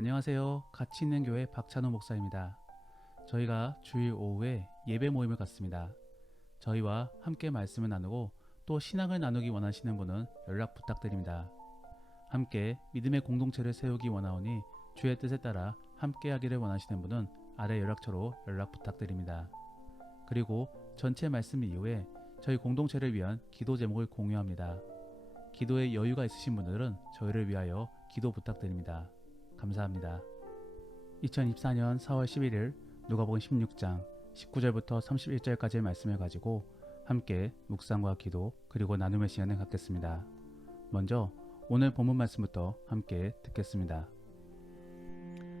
안녕하세요. 가치 있는 교회 박찬호 목사입니다. 저희가 주일 오후에 예배 모임을 갖습니다. 저희와 함께 말씀을 나누고 또 신앙을 나누기 원하시는 분은 연락 부탁드립니다. 함께 믿음의 공동체를 세우기 원하오니 주의 뜻에 따라 함께 하기를 원하시는 분은 아래 연락처로 연락 부탁드립니다. 그리고 전체 말씀 이후에 저희 공동체를 위한 기도 제목을 공유합니다. 기도에 여유가 있으신 분들은 저희를 위하여 기도 부탁드립니다. 감사합니다. 2024년 4월 11일 누가복음 16장 19절부터 31절까지의 말씀을 가지고 함께 묵상과 기도 그리고 나눔의 시간을 갖겠습니다. 먼저 오늘 본문 말씀부터 함께 듣겠습니다.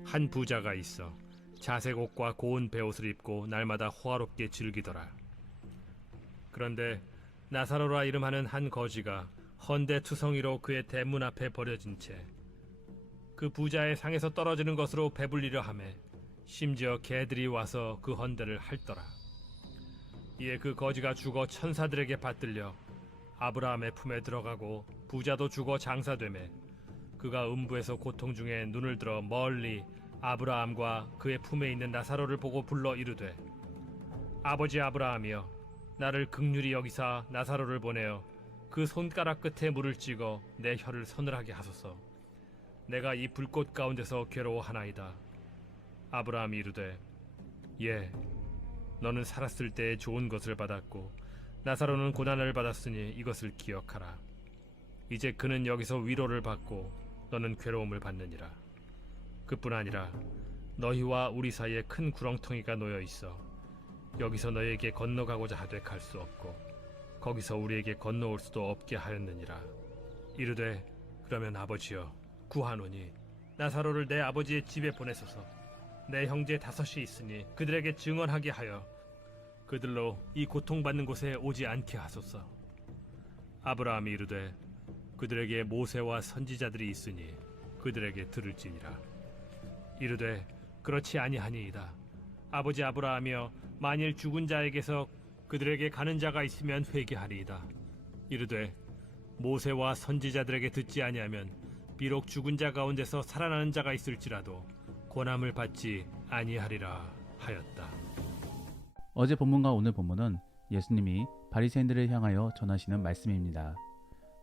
한 부자가 있어 자색 옷과 고운 베옷을 입고 날마다 호화롭게 즐기더라. 그런데 나사로라 이름하는 한 거지가 헌데 투성이로 그의 대문 앞에 버려진 채 그 부자의 상에서 떨어지는 것으로 배불리려 하매 심지어 개들이 와서 그 헌데를 핥더라. 이에 그 거지가 죽어 천사들에게 받들려 아브라함의 품에 들어가고 부자도 죽어 장사되매 그가 음부에서 고통 중에 눈을 들어 멀리 아브라함과 그의 품에 있는 나사로를 보고 불러 이르되 아버지 아브라함이여 나를 긍휼히 여기사 나사로를 보내어 그 손가락 끝에 물을 찍어 내 혀를 서늘하게 하소서. 내가 이 불꽃 가운데서 괴로워하나이다. 아브라함이 이르되 예, 너는 살았을 때에 좋은 것을 받았고 나사로는 고난을 받았으니 이것을 기억하라. 이제 그는 여기서 위로를 받고 너는 괴로움을 받느니라. 그뿐 아니라 너희와 우리 사이에 큰 구렁텅이가 놓여 있어 여기서 너희에게 건너가고자 하되 갈 수 없고 거기서 우리에게 건너올 수도 없게 하였느니라. 이르되 그러면 아버지여 구하노니 나사로를 내 아버지의 집에 보내소서. 내 형제 5이 있으니 그들에게 증언하게 하여 그들로 이 고통받는 곳에 오지 않게 하소서. 아브라함이 이르되 그들에게 모세와 선지자들이 있으니 그들에게 들을지니라. 이르되 그렇지 아니하니이다. 아버지 아브라함이여 만일 죽은 자에게서 그들에게 가는 자가 있으면 회개하리이다. 이르되 모세와 선지자들에게 듣지 아니하면 비록 죽은 자 가운데서 살아나는 자가 있을지라도 고난을 받지 아니하리라 하였다. 어제 본문과 오늘 본문은 예수님이 바리새인들을 향하여 전하시는 말씀입니다.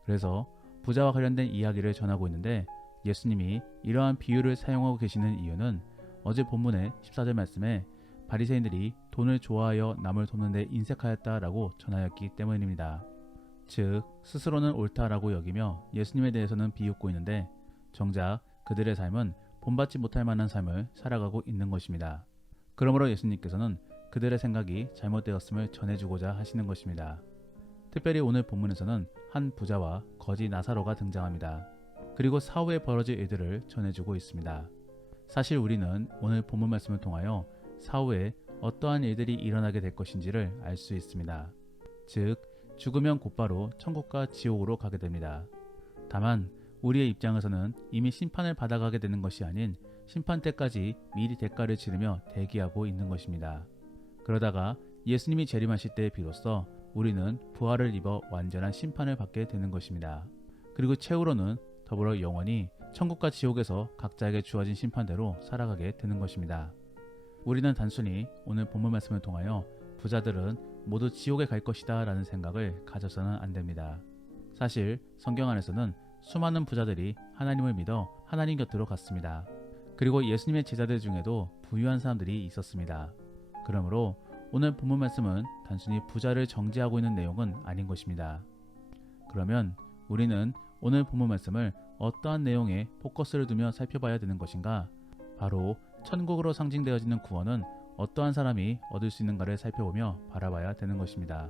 그래서 부자와 관련된 이야기를 전하고 있는데 예수님이 이러한 비유를 사용하고 계시는 이유는 어제 본문의 14절 말씀에 바리새인들이 돈을 좋아하여 남을 돕는 데 인색하였다라고 전하였기 때문입니다. 즉 스스로는 옳다라고 여기며 예수님에 대해서는 비웃고 있는데 정작 그들의 삶은 본받지 못할 만한 삶을 살아가고 있는 것입니다. 그러므로 예수님께서는 그들의 생각이 잘못되었음을 전해주고자 하시는 것입니다. 특별히 오늘 본문에서는 한 부자와 거지 나사로가 등장합니다. 그리고 사후에 벌어질 일들을 전해주고 있습니다. 사실 우리는 오늘 본문 말씀을 통하여 사후에 어떠한 일들이 일어나게 될 것인지를 알 수 있습니다. 즉 죽으면 곧바로 천국과 지옥으로 가게 됩니다. 다만 우리의 입장에서는 이미 심판을 받아가게 되는 것이 아닌 심판 때까지 미리 대가를 치르며 대기하고 있는 것입니다. 그러다가 예수님이 재림하실 때 비로소 우리는 부활을 입어 완전한 심판을 받게 되는 것입니다. 그리고 최후로는 더불어 영원히 천국과 지옥에서 각자에게 주어진 심판대로 살아가게 되는 것입니다. 우리는 단순히 오늘 본문 말씀을 통하여 부자들은 모두 지옥에 갈 것이다 라는 생각을 가져서는 안 됩니다. 사실 성경 안에서는 수많은 부자들이 하나님을 믿어 하나님 곁으로 갔습니다. 그리고 예수님의 제자들 중에도 부유한 사람들이 있었습니다. 그러므로 오늘 본문 말씀은 단순히 부자를 정죄하고 있는 내용은 아닌 것입니다. 그러면 우리는 오늘 본문 말씀을 어떠한 내용에 포커스를 두며 살펴봐야 되는 것인가? 바로 천국으로 상징되어지는 구원은 어떠한 사람이 얻을 수 있는가를 살펴보며 바라봐야 되는 것입니다.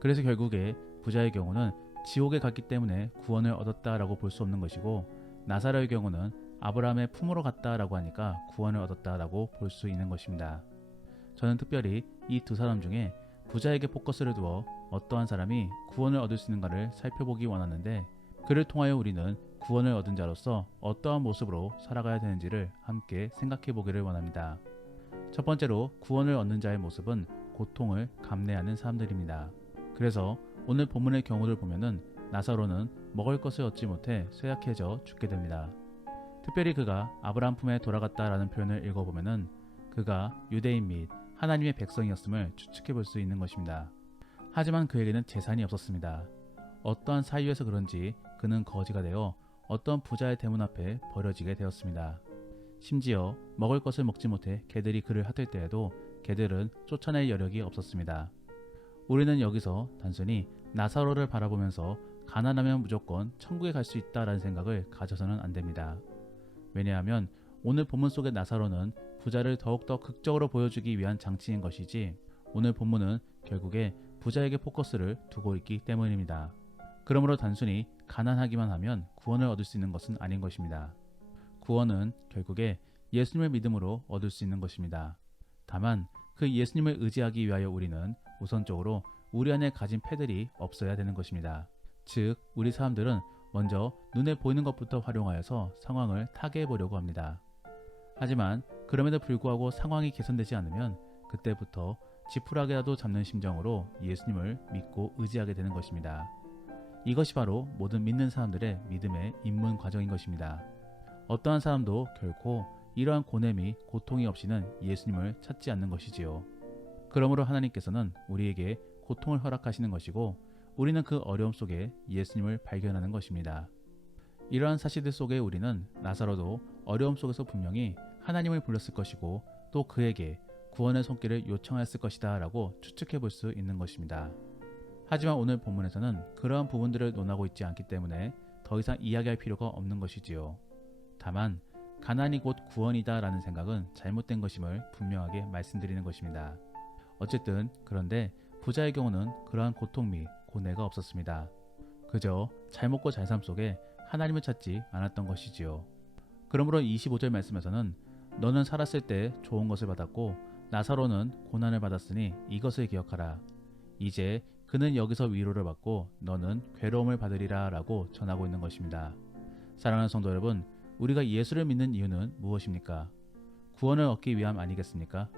그래서 결국에 부자의 경우는 지옥에 갔기 때문에 구원을 얻었다라고 볼 수 없는 것이고 나사로의 경우는 아브라함의 품으로 갔다라고 하니까 구원을 얻었다라고 볼 수 있는 것입니다. 저는 특별히 이 두 사람 중에 부자에게 포커스를 두어 어떠한 사람이 구원을 얻을 수 있는가를 살펴보기 원하는데 그를 통하여 우리는 구원을 얻은 자로서 어떠한 모습으로 살아가야 되는지를 함께 생각해 보기를 원합니다. 첫 번째로 구원을 얻는 자의 모습은 고통을 감내하는 사람들입니다. 그래서 오늘 본문의 경우를 보면은 나사로는 먹을 것을 얻지 못해 쇠약해져 죽게 됩니다. 특별히 그가 아브라함 품에 돌아갔다라는 표현을 읽어보면은 그가 유대인 및 하나님의 백성이었음을 추측해 볼 수 있는 것입니다. 하지만 그에게는 재산이 없었습니다. 어떠한 사유에서 그런지 그는 거지가 되어 어떤 부자의 대문 앞에 버려지게 되었습니다. 심지어 먹을 것을 먹지 못해 개들이 그를 핥을 때에도 개들은 쫓아낼 여력이 없었습니다. 우리는 여기서 단순히 나사로를 바라보면서 가난하면 무조건 천국에 갈 수 있다라는 생각을 가져서는 안 됩니다. 왜냐하면 오늘 본문 속의 나사로는 부자를 더욱더 극적으로 보여주기 위한 장치인 것이지 오늘 본문은 결국에 부자에게 포커스를 두고 있기 때문입니다. 그러므로 단순히 가난하기만 하면 구원을 얻을 수 있는 것은 아닌 것입니다. 구원은 결국에 예수님을 믿음으로 얻을 수 있는 것입니다. 다만 그 예수님을 의지하기 위하여 우리는 우선적으로 우리 안에 가진 패들이 없어야 되는 것입니다. 즉 우리 사람들은 먼저 눈에 보이는 것부터 활용하여서 상황을 타개해 보려고 합니다. 하지만 그럼에도 불구하고 상황이 개선되지 않으면 그때부터 지푸라기라도 잡는 심정으로 예수님을 믿고 의지하게 되는 것입니다. 이것이 바로 모든 믿는 사람들의 믿음의 입문 과정인 것입니다. 어떠한 사람도 결코 이러한 고뇌 및 고통이 없이는 예수님을 찾지 않는 것이지요. 그러므로 하나님께서는 우리에게 고통을 허락하시는 것이고 우리는 그 어려움 속에 예수님을 발견하는 것입니다. 이러한 사실들 속에 우리는 나사로도 어려움 속에서 분명히 하나님을 불렀을 것이고 또 그에게 구원의 손길을 요청하였을 것이다 라고 추측해 볼 수 있는 것입니다. 하지만 오늘 본문에서는 그러한 부분들을 논하고 있지 않기 때문에 더 이상 이야기할 필요가 없는 것이지요. 다만 가난이 곧 구원이다 라는 생각은 잘못된 것임을 분명하게 말씀드리는 것입니다. 어쨌든 그런데 부자의 경우는 그러한 고통 및 고뇌가 없었습니다. 그저 잘 먹고 잘 삶 속에 하나님을 찾지 않았던 것이지요. 그러므로 25절 말씀에서는 너는 살았을 때 좋은 것을 받았고 나사로는 고난을 받았으니 이것을 기억하라. 이제 그는 여기서 위로를 받고 너는 괴로움을 받으리라 라고 전하고 있는 것입니다. 사랑하는 성도 여러분, 우리가 예수를 믿는 이유는 무엇입니까? 구원을 얻기 위함 아니겠습니까?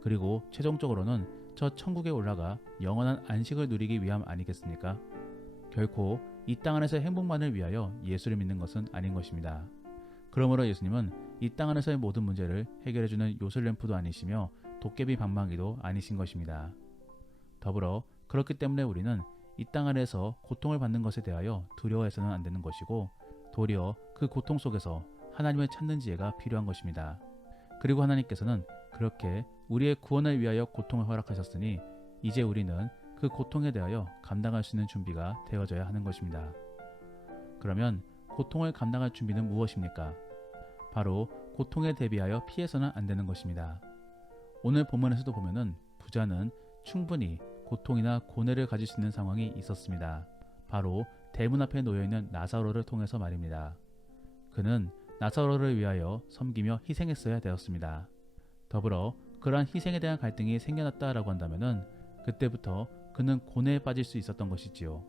그리고 최종적으로는 저 천국에 올라가 영원한 안식을 누리기 위함 아니겠습니까? 결코 이 땅 안에서의 행복만을 위하여 예수를 믿는 것은 아닌 것입니다. 그러므로 예수님은 이 땅 안에서의 모든 문제를 해결해주는 요술램프도 아니시며 도깨비 방망이도 아니신 것입니다. 더불어 그렇기 때문에 우리는 이 땅 안에서 고통을 받는 것에 대하여 두려워해서는 안 되는 것이고 도리어 그 고통 속에서 하나님을 찾는 지혜가 필요한 것입니다. 그리고 하나님께서는 그렇게 우리의 구원을 위하여 고통을 허락하셨으니 이제 우리는 그 고통에 대하여 감당할 수 있는 준비가 되어져야 하는 것입니다. 그러면 고통을 감당할 준비는 무엇입니까? 바로 고통에 대비하여 피해서는 안 되는 것입니다. 오늘 본문에서도 보면은 부자는 충분히 고통이나 고뇌를 가질 수 있는 상황이 있었습니다. 바로 대문 앞에 놓여있는 나사로를 통해서 말입니다. 그는 나사로를 위하여 섬기며 희생했어야 되었습니다. 더불어 그러한 희생에 대한 갈등이 생겨났다라고 한다면은 그때부터 그는 고뇌에 빠질 수 있었던 것이지요.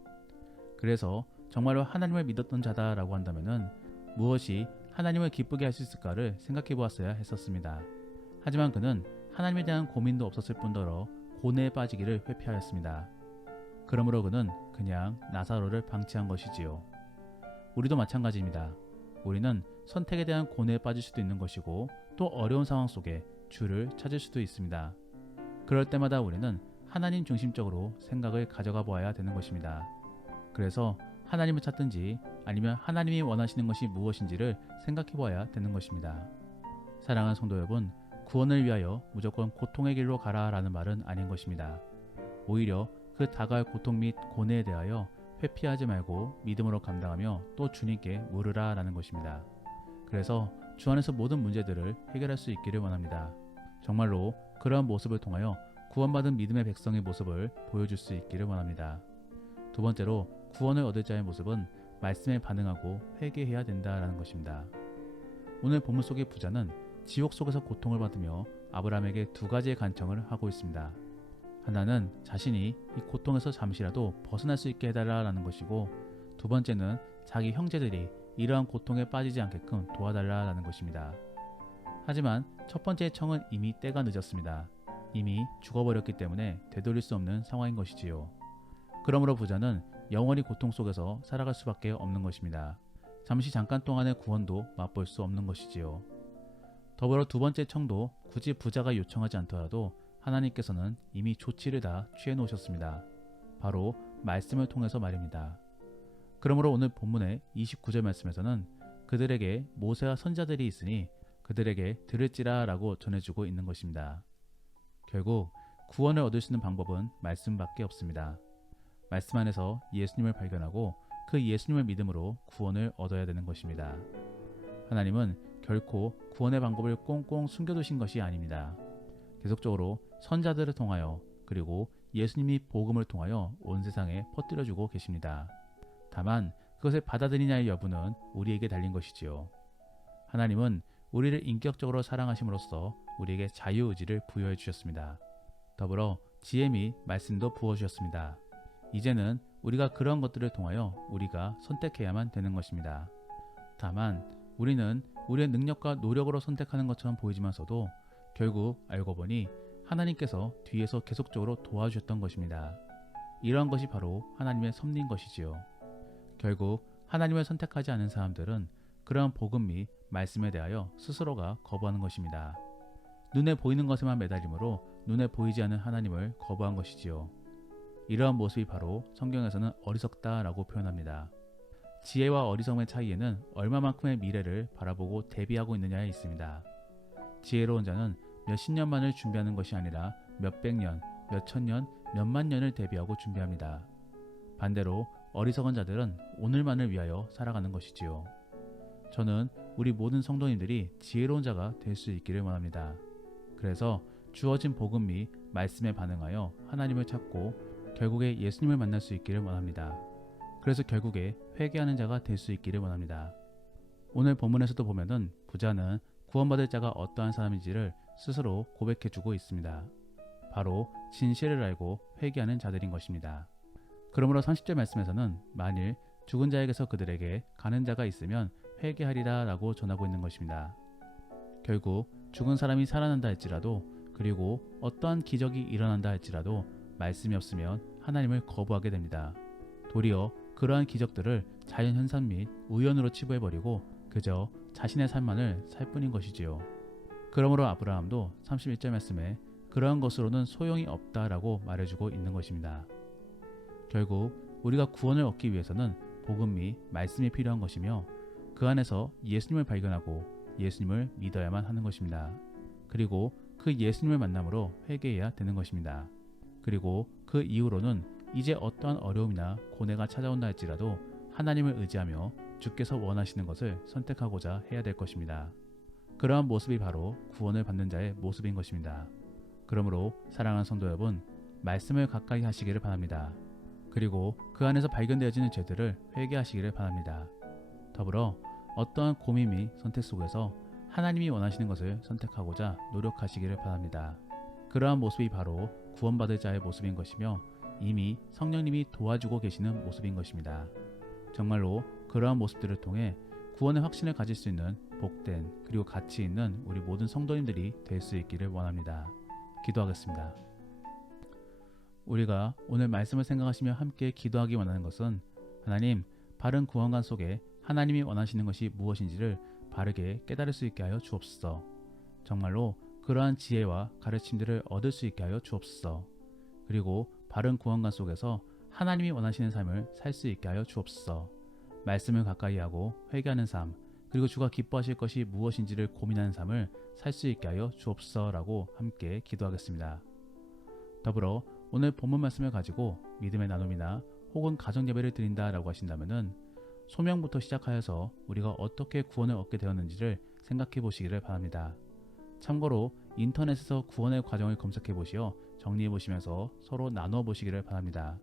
그래서 정말로 하나님을 믿었던 자다라고 한다면은 무엇이 하나님을 기쁘게 할 수 있을까를 생각해 보았어야 했었습니다. 하지만 그는 하나님에 대한 고민도 없었을 뿐더러 고뇌에 빠지기를 회피하였습니다. 그러므로 그는 그냥 나사로를 방치한 것이지요. 우리도 마찬가지입니다. 우리는 선택에 대한 고뇌에 빠질 수도 있는 것이고 또 어려운 상황 속에 주를 찾을 수도 있습니다. 그럴 때마다 우리는 하나님 중심적으로 생각을 가져가 보아야 되는 것입니다. 그래서 하나님을 찾든지 아니면 하나님이 원하시는 것이 무엇인지를 생각해 보아야 되는 것입니다. 사랑하는 성도 여러분, 구원을 위하여 무조건 고통의 길로 가라 라는 말은 아닌 것입니다. 오히려 그 다가올 고통 및 고뇌에 대하여 회피하지 말고 믿음으로 감당하며 또 주님께 물으라 라는 것입니다. 그래서 주 안에서 모든 문제들을 해결할 수 있기를 원합니다. 정말로 그러한 모습을 통하여 구원받은 믿음의 백성의 모습을 보여줄 수 있기를 원합니다. 두 번째로 구원을 얻을 자의 모습은 말씀에 반응하고 회개해야 된다라는 것입니다. 오늘 본문 속의 부자는 지옥 속에서 고통을 받으며 아브라함에게 두 가지의 간청을 하고 있습니다. 하나는 자신이 이 고통에서 잠시라도 벗어날 수 있게 해달라는 것이고 두 번째는 자기 형제들이 이러한 고통에 빠지지 않게끔 도와달라는 것입니다. 하지만 첫 번째의 청은 이미 때가 늦었습니다. 이미 죽어버렸기 때문에 되돌릴 수 없는 상황인 것이지요. 그러므로 부자는 영원히 고통 속에서 살아갈 수밖에 없는 것입니다. 잠깐 동안의 구원도 맛볼 수 없는 것이지요. 더불어 두 번째 청도 굳이 부자가 요청하지 않더라도 하나님께서는 이미 조치를 다 취해 놓으셨습니다. 바로 말씀을 통해서 말입니다. 그러므로 오늘 본문의 29절 말씀에서는 그들에게 모세와 선자들이 있으니 그들에게 들을지라 라고 전해주고 있는 것입니다. 결국 구원을 얻을 수 있는 방법은 말씀밖에 없습니다. 말씀 안에서 예수님을 발견하고 그 예수님을 믿음으로 구원을 얻어야 되는 것입니다. 하나님은 결코 구원의 방법을 꽁꽁 숨겨두신 것이 아닙니다. 계속적으로 선자들을 통하여 그리고 예수님이 복음을 통하여 온 세상에 퍼뜨려주고 계십니다. 다만 그것을 받아들이냐의 여부는 우리에게 달린 것이지요. 하나님은 우리를 인격적으로 사랑하심으로써 우리에게 자유의지를 부여해 주셨습니다. 더불어 지혜 및 말씀도 부어주셨습니다. 이제는 우리가 그런 것들을 통하여 우리가 선택해야만 되는 것입니다. 다만 우리는 우리의 능력과 노력으로 선택하는 것처럼 보이지만서도 결국 알고 보니 하나님께서 뒤에서 계속적으로 도와주셨던 것입니다. 이러한 것이 바로 하나님의 섭리인 것이지요. 결국 하나님을 선택하지 않은 사람들은 그러한 복음 및 말씀에 대하여 스스로가 거부하는 것입니다. 눈에 보이는 것에만 매달림으로 눈에 보이지 않는 하나님을 거부한 것이지요. 이러한 모습이 바로 성경에서는 어리석다라고 표현합니다. 지혜와 어리석음의 차이에는 얼마만큼의 미래를 바라보고 대비하고 있느냐에 있습니다. 지혜로운 자는 몇십 년만을 준비하는 것이 아니라 몇백 년, 몇천 년, 몇만 년을 대비하고 준비합니다. 반대로 어리석은 자들은 오늘만을 위하여 살아가는 것이지요. 저는 우리 모든 성도님들이 지혜로운 자가 될 수 있기를 원합니다. 그래서 주어진 복음 및 말씀에 반응하여 하나님을 찾고 결국에 예수님을 만날 수 있기를 원합니다. 그래서 결국에 회개하는 자가 될 수 있기를 원합니다. 오늘 본문에서도 보면은 부자는 구원받을 자가 어떠한 사람인지를 스스로 고백해주고 있습니다. 바로 진실을 알고 회개하는 자들인 것입니다. 그러므로 30절 말씀에서는 만일 죽은 자에게서 그들에게 가는 자가 있으면 회개하리라 라고 전하고 있는 것입니다. 결국 죽은 사람이 살아난다 할지라도 그리고 어떠한 기적이 일어난다 할지라도 말씀이 없으면 하나님을 거부하게 됩니다. 도리어 그러한 기적들을 자연현상 및 우연으로 치부해버리고 그저 자신의 삶만을 살 뿐인 것이지요. 그러므로 아브라함도 31절 말씀에 그러한 것으로는 소용이 없다라고 말해주고 있는 것입니다. 결국 우리가 구원을 얻기 위해서는 복음 및 말씀이 필요한 것이며 그 안에서 예수님을 발견하고 예수님을 믿어야만 하는 것입니다. 그리고 그 예수님을 만남으로 회개해야 되는 것입니다. 그리고 그 이후로는 이제 어떠한 어려움이나 고뇌가 찾아온다 할지라도 하나님을 의지하며 주께서 원하시는 것을 선택하고자 해야 될 것입니다. 그러한 모습이 바로 구원을 받는 자의 모습인 것입니다. 그러므로 사랑하는 성도 여러분, 말씀을 가까이 하시기를 바랍니다. 그리고 그 안에서 발견되어지는 죄들을 회개하시기를 바랍니다. 더불어 어떠한 고민 및 선택 속에서 하나님이 원하시는 것을 선택하고자 노력하시기를 바랍니다. 그러한 모습이 바로 구원받을 자의 모습인 것이며 이미 성령님이 도와주고 계시는 모습인 것입니다. 정말로 그러한 모습들을 통해 구원의 확신을 가질 수 있는 복된 그리고 가치 있는 우리 모든 성도님들이 될 수 있기를 원합니다. 기도하겠습니다. 우리가 오늘 말씀을 생각하시며 함께 기도하기 원하는 것은 하나님, 바른 구원관 속에 하나님이 원하시는 것이 무엇인지를 바르게 깨달을 수 있게 하여 주옵소서. 정말로 그러한 지혜와 가르침들을 얻을 수 있게 하여 주옵소서. 그리고 바른 구원관 속에서 하나님이 원하시는 삶을 살 수 있게 하여 주옵소서. 말씀을 가까이 하고 회개하는 삶, 그리고 주가 기뻐하실 것이 무엇인지를 고민하는 삶을 살 수 있게 하여 주옵소서라고 함께 기도하겠습니다. 더불어 오늘 본문 말씀을 가지고 믿음의 나눔이나 혹은 가정 예배를 드린다라고 하신다면은 소명부터 시작하여서 우리가 어떻게 구원을 얻게 되었는지를 생각해 보시기를 바랍니다. 참고로 인터넷에서 구원의 과정을 검색해 보시어 정리해 보시면서 서로 나누어 보시기를 바랍니다.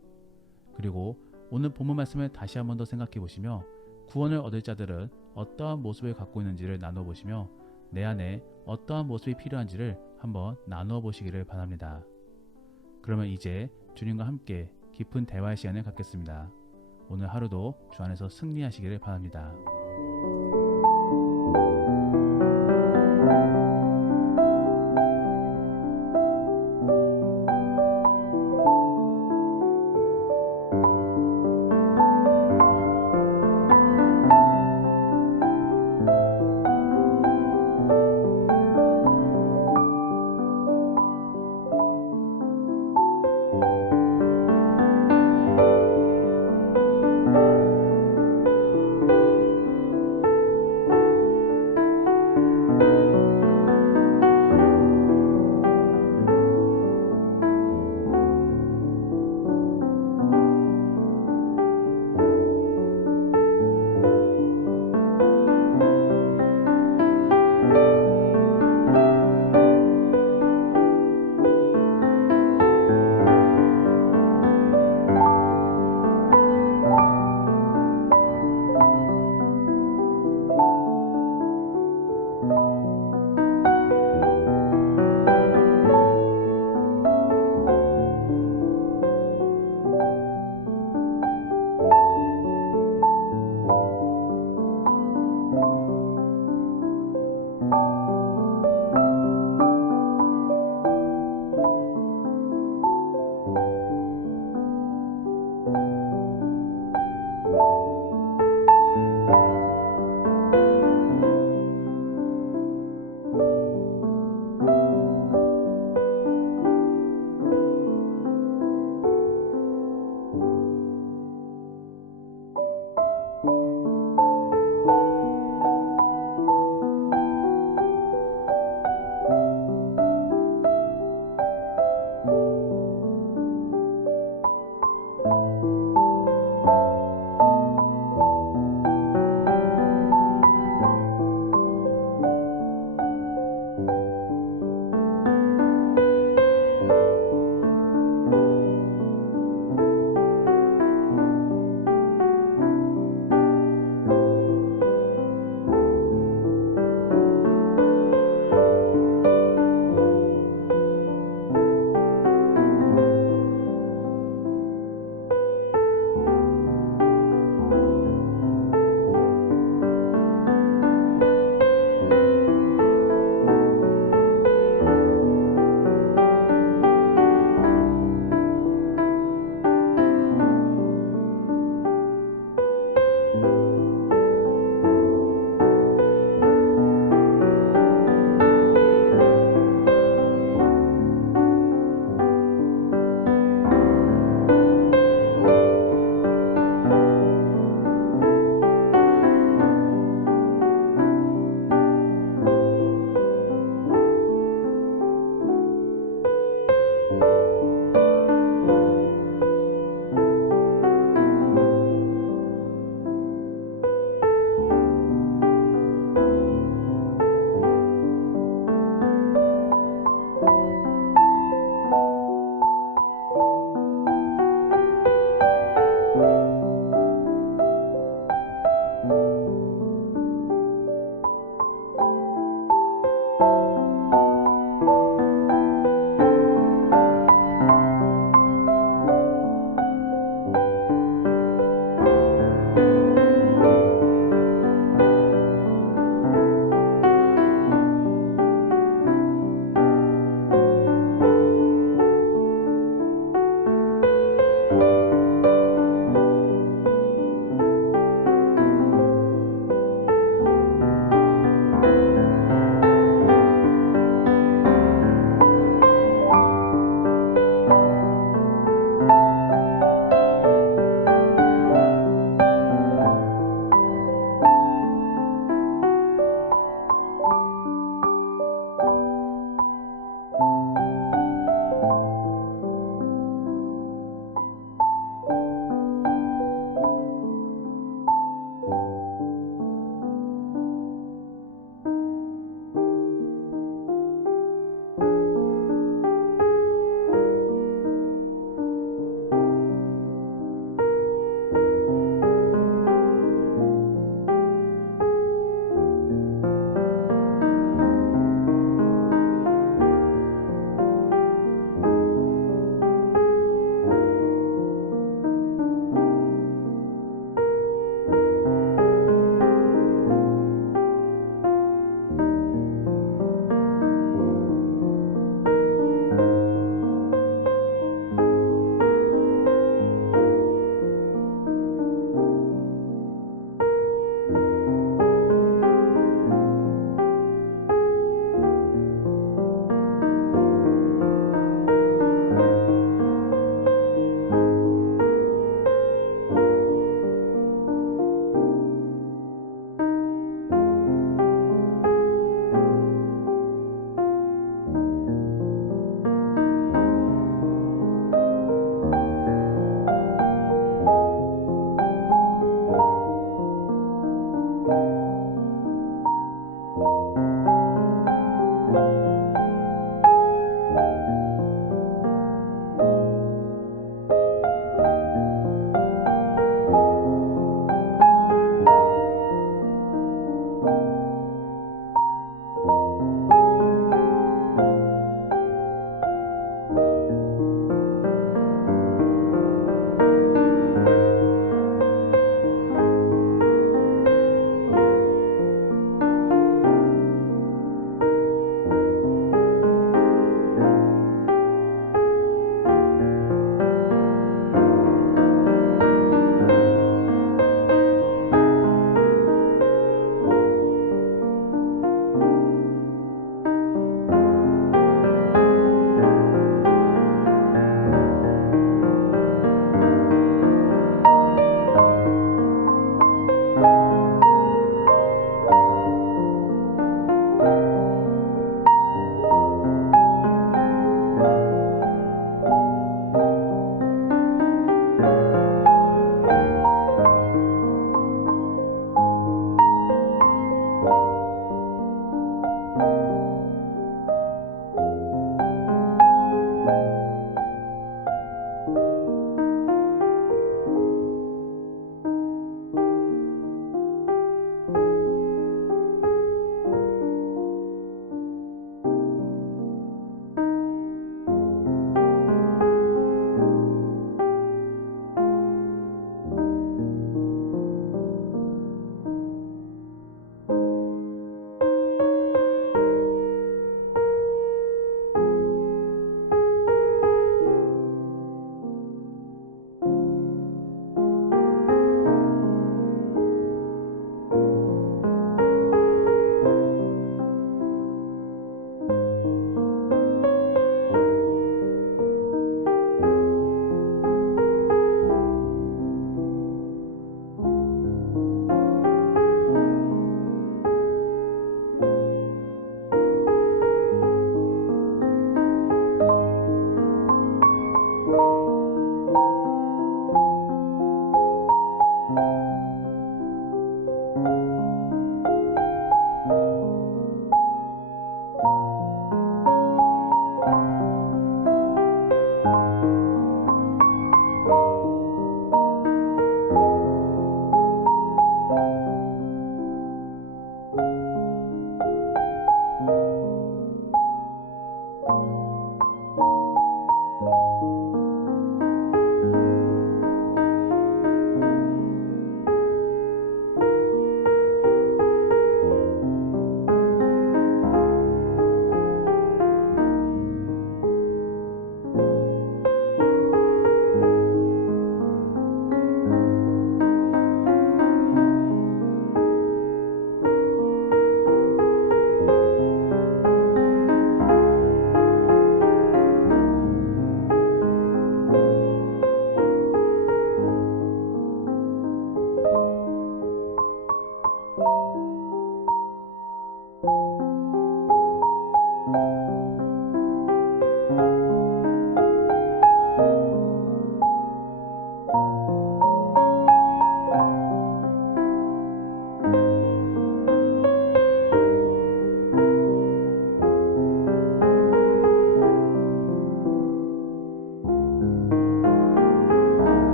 그리고 오늘 본문 말씀을 다시 한 번 더 생각해 보시며 구원을 얻을 자들은 어떠한 모습을 갖고 있는지를 나누어 보시며 내 안에 어떠한 모습이 필요한지를 한번 나누어 보시기를 바랍니다. 그러면 이제 주님과 함께 깊은 대화의 시간을 갖겠습니다. 오늘 하루도 주 안에서 승리하시기를 바랍니다.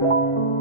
니다